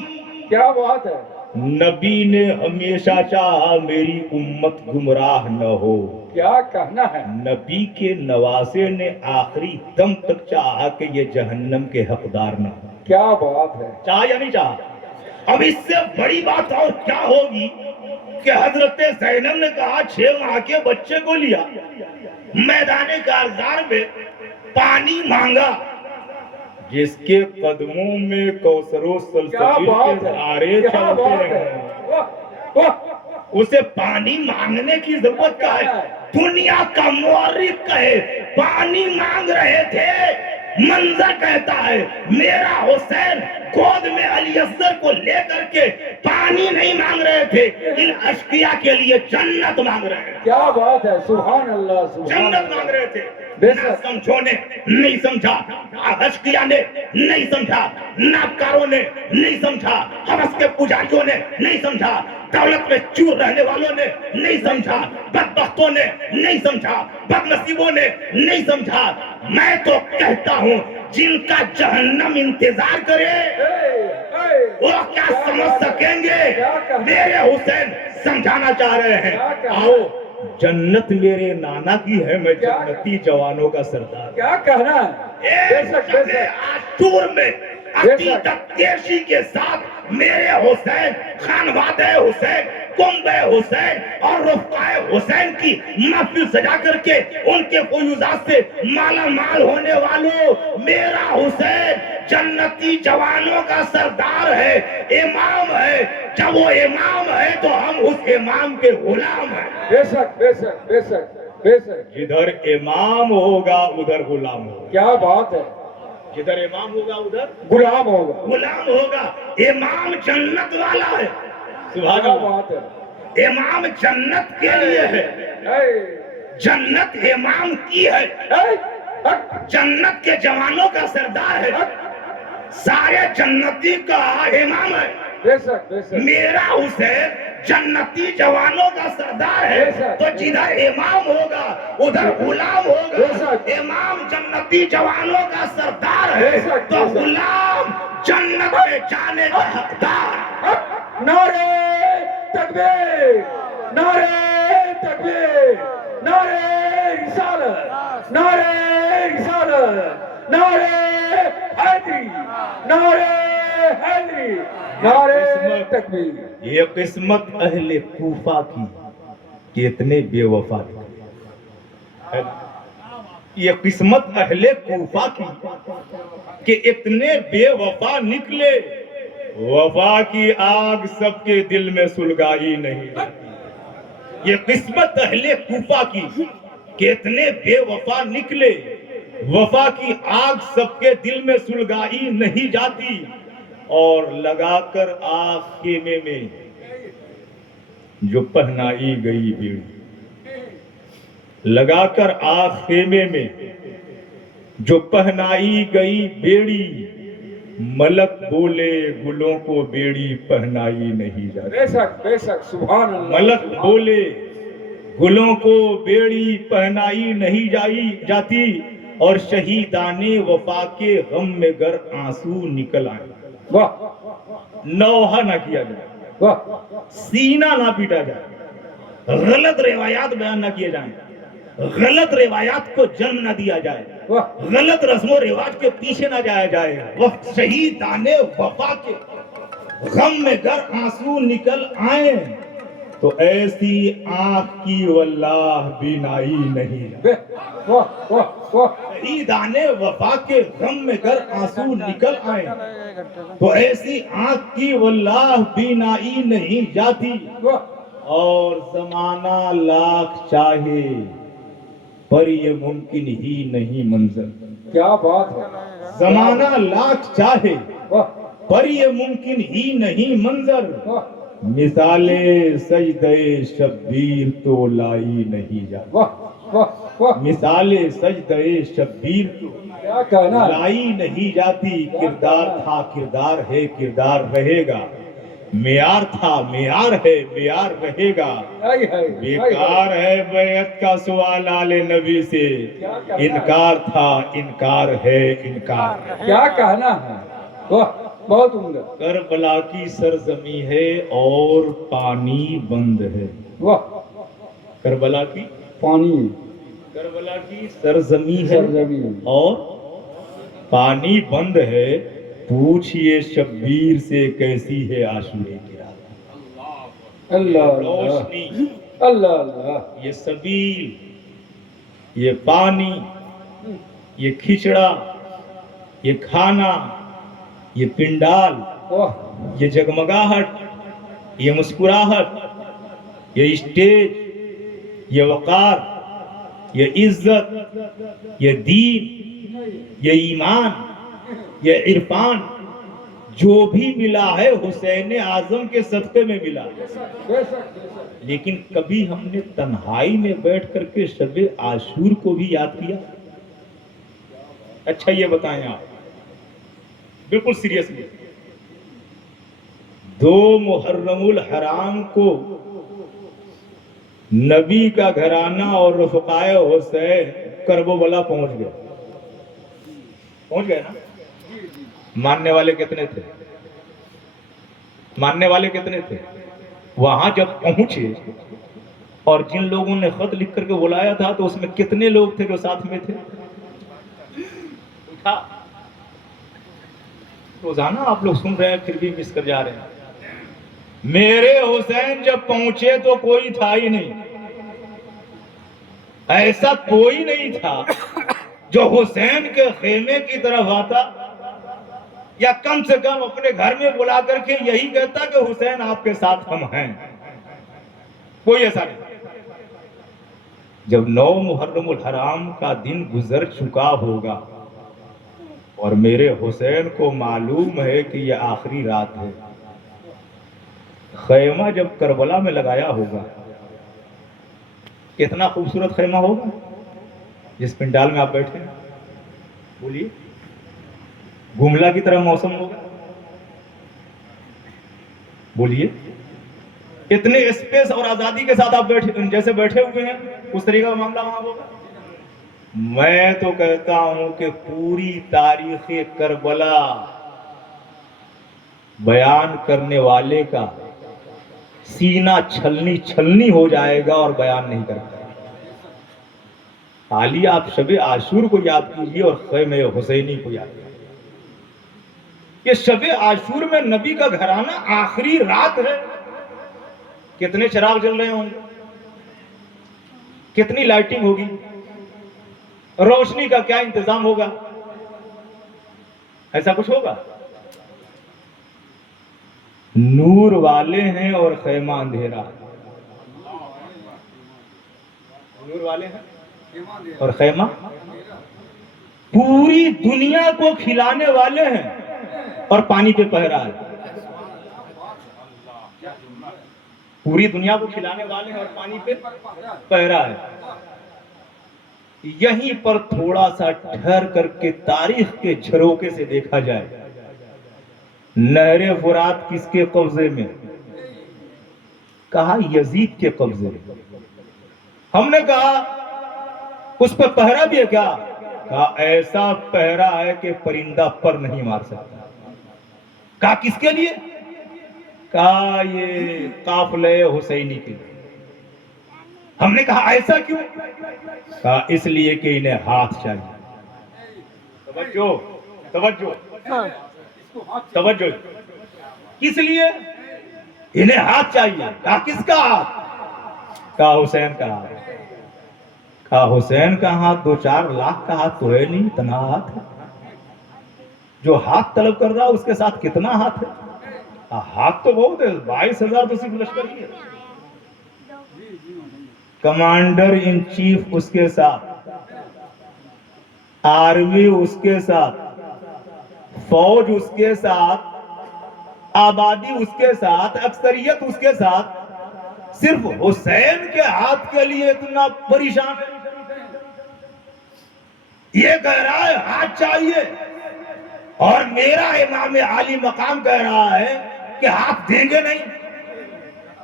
کیا بات ہے نبی نے ہمیشہ چاہا میری امت گمراہ نہ ہو، کیا کہنا ہے نبی کے نواسے نے آخری دم تک چاہا کہ یہ جہنم کے حقدار نہ ہو۔ کیا بات ہے چاہا یا نہیں چاہا؟ اب اس سے بڑی بات اور کیا ہوگی کہ حضرت زینب نے کہا 6 ماہ کے بچے کو لیا، میدان کارزار میں پانی مانگا، جس کے قدموں میں کوثر و کیا سلسبیل بات کے ہے دھارے کیا چلتے بات ہے ہیں، واہ، واہ، اسے پانی مانگنے کی ضرورت کیا ہے؟ دنیا کا مورخ کہے پانی مانگ رہے تھے، منظر کہتا ہے میرا حسین گود میں علی اصغر کو لے کر کے پانی نہیں مانگ رہے تھے، ان اشقیاء کے لیے جنت مانگ رہے تھے، کیا بات ہے سبحان اللہ سبحان جنت مانگ اللہ رہے تھے۔ بے نہ شک سمجھو نے نہیں سمجھا، اشقیاء نے نہیں سمجھا، ناکاروں نے نہیں سمجھا، حوث کے پجاریوں نے نہیں سمجھا، دولت میں چور رہنے والوں نے نہیں سمجھا، بدبختوں نے نہیں سمجھا، بد نصیبوں نے نہیں سمجھا۔ میں تو کہتا ہوں جن کا جہنم انتظار کرے وہ کیا سمجھ سکیں گے؟ میرے حسین سمجھانا چاہ رہے ہیں، آؤ جنت میرے نانا کی ہے، میں جنتی جوانوں کا سردار۔ کیا کہنا ہے بے شک بے شک عاشور میں عقیدت کیشی کے ساتھ میرے حسین، خانوادہ حسین، کنبہ حسین اور رفقائے حسین کی محفل سجا کر کے ان کے فیوضات سے مالا مال ہونے والوں، میرا حسین جنتی جوانوں کا سردار ہے، امام ہے۔ جب وہ امام ہے تو ہم اس امام کے غلام ہیں۔ بے شک بے شک بے شک بے شک جدھر امام ہوگا ادھر غلام ہوگا، کیا بات ہے جدھر امام ہوگا ادھر غلام ہوگا غلام ہوگا۔ امام جنت والا ہے، سبحان کیا اللہ، بات ہے امام جنت کے لیے ہے، جنت امام کی ہے، جنت کے جوانوں کا سردار ہے، سارے جنتی کا امام ہے۔ بے شک بے شک میرا حسین جنتی جوانوں کا سردار ہے، تو جدھر امام ہوگا ادھر غلام ہوگا۔ امام جنتی جوانوں کا سردار ہے تو غلام جنت میں جانے کا حقدار۔ نعرہ تکبیر نعرہ تکبیر نعرہ رسالت نعرہ رسالت نعرہ حیدری نعرہ حیدری نعرہ تکبیر۔ یہ قسمت اہل کوفہ کی کہ اتنے بے وفا تھے، یہ قسمت اہل کوفہ کی کہ اتنے بے وفا نکلے وفا کی آگ سب کے دل میں سلگائی نہیں جاتی۔ یہ قسمت اہل کوفہ کی کہ اتنے بے وفا نکلے وفا کی آگ سب کے دل میں سلگائی نہیں جاتی، اور لگا کر آگ خیمے میں جو پہنائی گئی بیڑی، لگا کر آگ خیمے میں جو پہنائی گئی بیڑی، ملک بولے گلوں کو بیڑی پہنائی نہیں جاتی۔ بے شک سبحان اللہ۔ ملک بولے گلوں کو بیڑی پہنائی نہیں جاتی، اور شہیدان وفا کے غم میں گر آنسو نکل آئے، واہ نوحہ نہ کیا جائے، واہ سینہ نہ پیٹا جائے، غلط روایات بیان نہ کیے جائیں، غلط روایات کو جنم نہ دیا جائے، واہ غلط رسم و رواج کے پیچھے نہ جایا جائے، وہ شہیدان وفا کے غم میں گر آنسو نکل آئے تو ایسی آنکھ کی واللہ بینائی نہیں جاتی۔ واہ واہ واہ شہیدان وفا کے غم میں گر آنسو نکل آئے تو ایسی آنکھ کی واللہ بینائی نہیں جاتی، واہ اور زمانہ لاکھ چاہے پر یہ ممکن ہی نہیں منظر۔ کیا بات ہے، زمانہ لاکھ چاہے واہ پر یہ ممکن ہی نہیں منظر، واہ مثال سجدہ شبیر تو لائی نہیں جاتی۔ واہ واہ واہ مثال سجدہ شبیر تو کیا کہنا ہے، لائی نہیں جاتی۔ کردار تھا کردار ہے کردار رہے گا، معیار تھا معیار ہے معیار رہے گا، بیکار ہے بیعت کا سوال آل نبی سے، انکار تھا انکار ہے انکار۔ کیا کہنا ہے، واہ بہت عمدہ، کربلا کی سرزمی ہے اور پانی بند ہے۔ واہ کربلا کی پانی کربلا کی سرزمی ہے سرزمین اور پانی بند ہے، پوچھئے شبیر سے کیسی ہے عاشورے کی رات۔ اللہ اللہ روشنی، اللہ اللہ یہ سبیل، یہ پانی، یہ کھچڑا، یہ کھانا، یہ پنڈال، واہ یہ جگمگاہٹ، یہ مسکراہٹ، یہ اسٹیج، یہ وقار، یہ عزت، یہ دین، یہ ایمان، یہ عرفان، جو بھی ملا ہے حسین اعظم کے صدقے میں ملا۔ بے شک لیکن کبھی ہم نے تنہائی میں بیٹھ کر کے شب عاشور کو بھی یاد کیا؟ اچھا یہ بتائیں آپ بالکل سیریسلی، 2 محرم الحرام کو نبی کا گھرانہ اور رفقائے حسین کرب و بلا پہنچ گئے نا؟ ماننے والے کتنے تھے؟ ماننے والے کتنے تھے؟ وہاں جب پہنچے اور جن لوگوں نے خط لکھ کر کے بلایا تھا تو اس میں کتنے لوگ تھے جو ساتھ میں تھے؟ روزانہ آپ لوگ سن رہے ہیں پھر بھی مس کر جا رہے ہیں۔ میرے حسین جب پہنچے تو کوئی تھا ہی نہیں، ایسا کوئی نہیں تھا جو حسین کے خیمے کی طرف آتا یا کم سے کم اپنے گھر میں بلا کر کے یہی کہتا کہ حسین آپ کے ساتھ ہم ہیں، کوئی ایسا نہیں۔ جب 9 محرم الحرام کا دن گزر چکا ہوگا اور میرے حسین کو معلوم ہے کہ یہ آخری رات ہے، خیمہ جب کربلا میں لگایا ہوگا، کتنا خوبصورت خیمہ ہوگا جس پنڈال میں آپ بیٹھے ہیں، بولیے، گملا کی طرح موسم ہوگا، بولیے، اتنے اسپیس اور آزادی کے ساتھ آپ جیسے بیٹھے ہوئے ہیں اس طریقے کا معاملہ وہاں ہوگا۔ میں تو کہتا ہوں کہ پوری تاریخ کربلا بیان کرنے والے کا سینہ چھلنی ہو جائے گا اور بیان نہیں کر پائے گا۔ خالی آپ شب عاشور کو یاد کیجئے اور خیمہ حسینی کو یاد کیجئے۔ یہ شب عاشور میں نبی کا گھرانہ آخری رات ہے، کتنے چراغ جل رہے ہوں گے، کتنی لائٹنگ ہوگی، روشنی کا کیا انتظام ہوگا، ایسا کچھ ہوگا؟ نور والے ہیں اور خیمہ اندھیرا ہے. نور والے ہیں اور خیمہ پوری دنیا کو کھلانے والے ہیں اور پانی پہ پہرا ہے. پوری دنیا کو کھلانے والے ہیں اور پانی پہ پہرا ہے. یہیں پر تھوڑا سا ٹھہر کر کے تاریخ کے جھروکے سے دیکھا جائے، نہر فرات کس کے قبضے میں؟ کہا یزید کے قبضے میں. ہم نے کہا اس پہ پہرا بھی ہے کیا؟ کہا ایسا پہرا ہے کہ پرندہ پر نہیں مار سکتا. کہا کس کے لیے؟ کہا یہ قافلہ حسینی کے لیے. ہم نے کہا ایسا کیوں؟ کہا اس لیے کہ انہیں ہاتھ چاہیے. توجہ توجہ توجہ. کس لیے انہیں ہاتھ چاہیے؟ کہا کس کا ہاتھ؟ کہا حسین کا ہاتھ. کہا حسین کا ہاتھ 2-4 لاکھ کا ہاتھ تو ہے نہیں، اتنا ہاتھ ہے. جو ہاتھ طلب کر رہا اس کے ساتھ کتنا ہاتھ ہے؟ ہاتھ تو بہت ہے، 22,000 تو صرف لشکر ہی ہے. کمانڈر ان چیف اس کے ساتھ، آرمی اس کے ساتھ، فوج اس کے ساتھ، آبادی اس کے ساتھ، اکثریت اس کے ساتھ. صرف حسین کے ہاتھ کے لیے اتنا پریشان ہے. یہ کہہ رہا ہے ہاتھ چاہیے، اور میرا امام عالی مقام کہہ رہا ہے کہ ہاتھ دیں گے نہیں.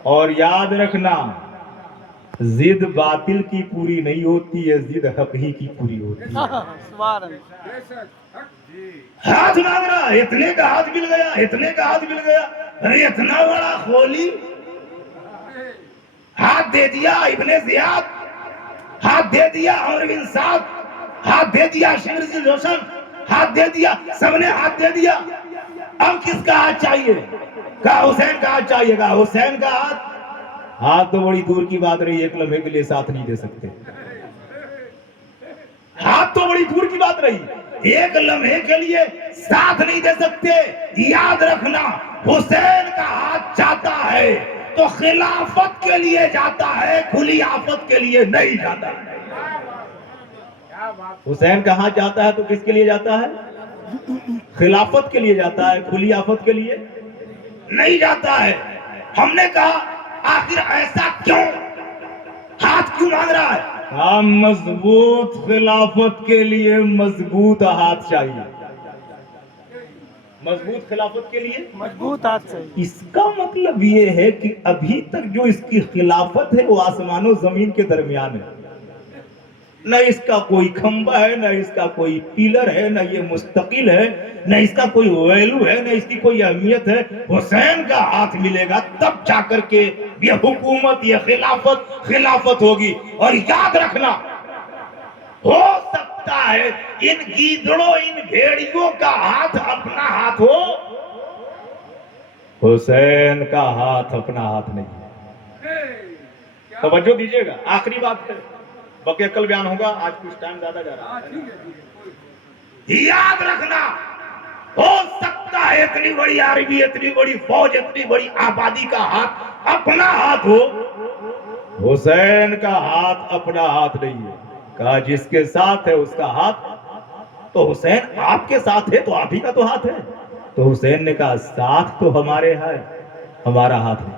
اور یاد رکھنا، ضد باطل کی پوری نہیں ہوتی ہے، ضد حق ہی کی پوری ہوتی ہے. سبحان اللہ. ہاتھ مانگ رہا، اتنے کا ہاتھ مل گیا، اتنے کا ہاتھ مل گیا. ارے اتنا بڑا خولی ہاتھ دے دیا ابن زیاد، ہاتھ دے دیا عمر بن سعد، ہاتھ دے دیا شمر بن روشن، ہاتھ دے دیا، سب نے ہاتھ دے دیا. اب کس کا ہاتھ چاہیے؟ کہا حسین کا ہاتھ چاہیے. کہا حسین کا ہاتھ تو بڑی دور کی بات رہی، ایک لمحے کے لیے ساتھ نہیں دے سکتے. ہاتھ تو بڑی دور کی بات رہی، ایک لمحے کے لیے ساتھ نہیں دے سکتے. یاد رکھنا، حسین کا ہاتھ جاتا ہے تو خلافت کے لیے جاتا ہے، کھلی آفت کے لیے نہیں جاتا ہے. حسین کا ہاتھ جاتا ہے تو کس کے لیے جاتا ہے؟ خلافت کے لیے جاتا ہے، کھلی آفت کے لیے نہیں جاتا ہے. ہم نے کہا آخر ایسا کیوں؟ ہاتھ کیوں مانگ رہا ہے؟ ہاں، مضبوط خلافت کے لیے مضبوط ہاتھ چاہیے. مضبوط خلافت کے لیے مضبوط ہاتھ سے. اس کا مطلب یہ ہے کہ ابھی تک جو اس کی خلافت ہے وہ آسمان و زمین کے درمیان ہے. نہ اس کا کوئی کھمبا ہے، نہ اس کا کوئی پیلر ہے، نہ یہ مستقل ہے، نہ اس کا کوئی ویلو ہے، نہ اس کی کوئی اہمیت ہے. حسین کا ہاتھ ملے گا تب جا کر کے یہ حکومت، یہ خلافت ہوگی. اور یاد رکھنا، ہو سکتا ہے ان گیدڑوں، ان بھیڑیوں کا ہاتھ اپنا ہاتھ ہو، حسین کا ہاتھ اپنا ہاتھ نہیں ہے. توجہ دیجیے گا، آخری بات ہے، باقی کل بیان ہوگا، آج کچھ ٹائم زیادہ جا رہا ہے. یاد رکھنا، ہو سکتا ہے اتنی بڑی آرمی، اتنی بڑی فوج، اتنی بڑی آبادی کا ہاتھ اپنا ہاتھ ہو، حسین کا ہاتھ اپنا ہاتھ نہیں ہے. کہا جس کے ساتھ ہے اس کا ہاتھ. تو حسین آپ کے ساتھ ہے تو آپ ہی کا تو ہاتھ ہے. تو حسین نے کہا ساتھ تو ہمارے ہے، ہمارا ہاتھ ہے.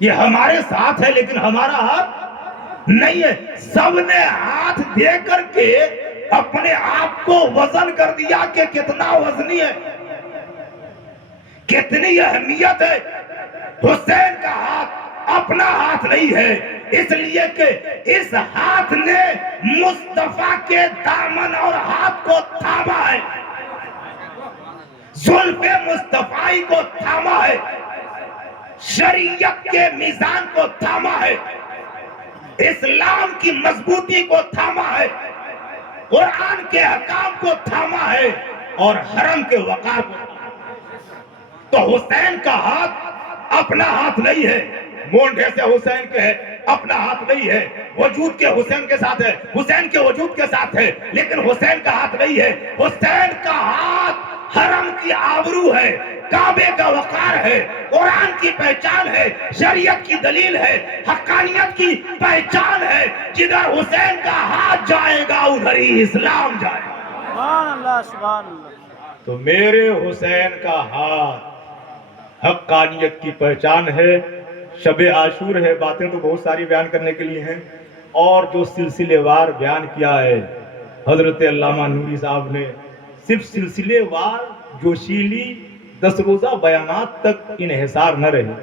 یہ ہمارے ساتھ ہے لیکن ہمارا ہاتھ نہیں ہے. سب نے ہاتھ دے کر کے اپنے آپ کو وزن کر دیا کہ کتنا وزنی ہے، کتنی اہمیت ہے. حسین کا ہاتھ اپنا ہاتھ نہیں ہے، اس لیے کہ اس ہاتھ نے مصطفیٰ کے دامن اور ہاتھ کو تھاما ہے، زلف مصطفی کو تھاما ہے، شریعت کے میزان کو تھاما ہے، اسلام کی مضبوطی کو تھاما ہے، قرآن کے احکام کو تھاما ہے، اور حرم کے وقار کو. تو حسین کا ہاتھ اپنا ہاتھ نہیں ہے. مونڈے سے حسین کے ہے، اپنا ہاتھ نہیں ہے، وجود کے حسین کے ساتھ ہے، حسین کے وجود کے ساتھ ہے، لیکن حسین کا ہاتھ نہیں ہے۔ حسین کا ہاتھ حرم کی آبرو ہے، کعبے کا وقار ہے، قرآن کی پہچان ہے، شریعت کی دلیل ہے، حقانیت کی پہچان ہے۔ جدھر حسین کا ہاتھ جائے گا ادھر ہی اسلام جائے گا۔ سبحان اللہ سبحان اللہ۔ تو میرے حسین کا ہاتھ حقانیت کی پہچان ہے۔ شب عاشور ہے، باتیں تو بہت ساری بیان کرنے کے لیے ہیں، اور جو سلسلے وار بیان کیا ہے حضرت علامہ نوری صاحب نے، صرف سلسلے وار جوشیلی 10 روزہ بیانات تک انحصار نہ رہے۔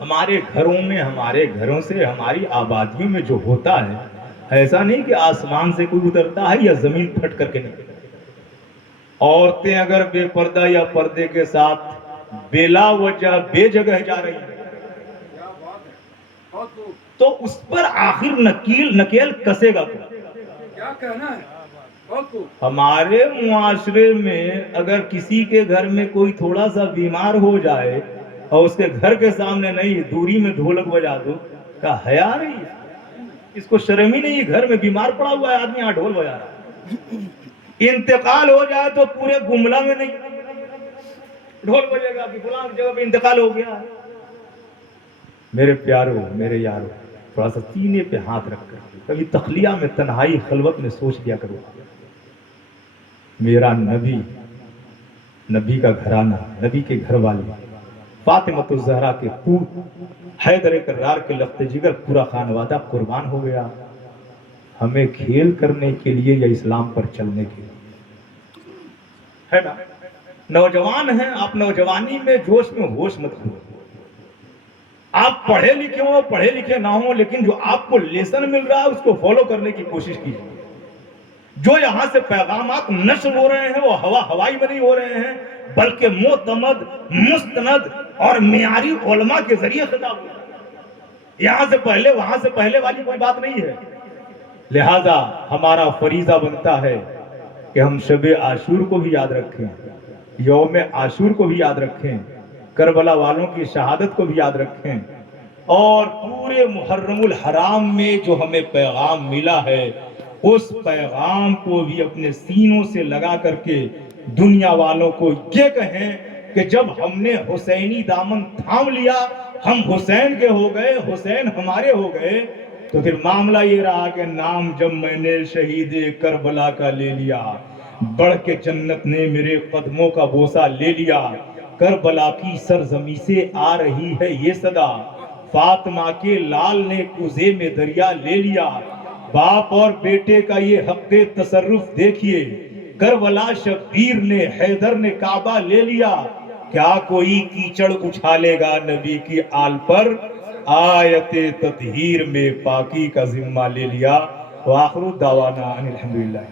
ہمارے گھروں میں، ہمارے گھروں سے، ہماری آبادیوں میں جو ہوتا ہے، ایسا نہیں کہ آسمان سے کوئی اترتا ہے یا زمین پھٹ کر کے نکلتا ہے۔ عورتیں اگر بے پردہ یا پردے کے ساتھ بلا وجہ بے جگہ جا رہی ہیں تو اس پر آخر نکیل کسے گا کون؟ کیا کہنا ہے؟ ہمارے معاشرے میں اگر کسی کے گھر میں کوئی تھوڑا سا بیمار ہو جائے اور اس کے گھر کے سامنے نہیں، دوری میں ڈھولک بجا دو، کہا حیا رہی ہے، اس کو شرم ہی نہیں، گھر میں بیمار پڑا ہوا ہے آدمی، یہاں ڈھول بجا رہا ہے۔ انتقال ہو جائے تو پورے گملہ میں نہیں ڈھول بجے گا کہ فلاں جگہ پہ انتقال ہو گیا ہے۔ میرے پیارو، میرے یارو، تھوڑا سا سینے پہ ہاتھ رکھ کر کبھی تخلیہ میں، تنہائی، خلوت میں سوچ لیا کرو، میرا نبی، نبی کا گھرانہ، نبی کے گھر والے، فاطمۃ الزہرا کے پوت، حیدر کرار کے لخت جگر، پورا خانوادہ قربان ہو گیا ہمیں کھیل کرنے کے لیے یا اسلام پر چلنے کے لیے، ہے نا؟ نوجوان ہیں آپ، نوجوانی میں جوش میں ہوش مت کھو۔ آپ پڑھے لکھے ہوں، پڑھے لکھے نہ ہوں، لیکن جو آپ کو لیسن مل رہا ہے اس کو فالو کرنے کی کوشش کیجیے۔ جو یہاں سے پیغامات نشر ہو رہے ہیں وہ ہوائی میں نہیں ہو رہے ہیں، بلکہ معتمد، مستند اور معیاری علماء کے ذریعے خطاب ہو رہا ہے۔ یہاں سے پہلے وہاں سے پہلے والی کوئی بات نہیں ہے۔ لہذا ہمارا فریضہ بنتا ہے کہ ہم شب عاشور کو بھی یاد رکھیں، یوم عاشور کو بھی یاد رکھیں، کربلا والوں کی شہادت کو بھی یاد رکھیں، اور پورے محرم الحرام میں جو ہمیں پیغام ملا ہے اس پیغام کو بھی اپنے سینوں سے لگا کر کے دنیا والوں کو یہ کہیں کہ جب ہم نے حسینی دامن تھام لیا، ہم حسین کے ہو گئے، حسین ہمارے ہو گئے، تو پھر معاملہ یہ رہا کہ نام جب میں نے شہید کربلا کا لے لیا، بڑھ کے جنت نے میرے قدموں کا بوسہ لے لیا، کربلا کی سرزمین سے آ رہی ہے یہ صدا، فاطمہ کے لال نے کوزے میں دریا لے لیا، باپ اور بیٹے کا یہ حق تصرف دیکھیے، کربلا شبیر نے، حیدر نے کعبہ لے لیا، کیا کوئی کیچڑ اچھالے گا نبی کی آل پر؟ آیت تطہیر میں پاکی کا ذمہ لے لیا۔ وآخر دعوانا ان الحمدللہ۔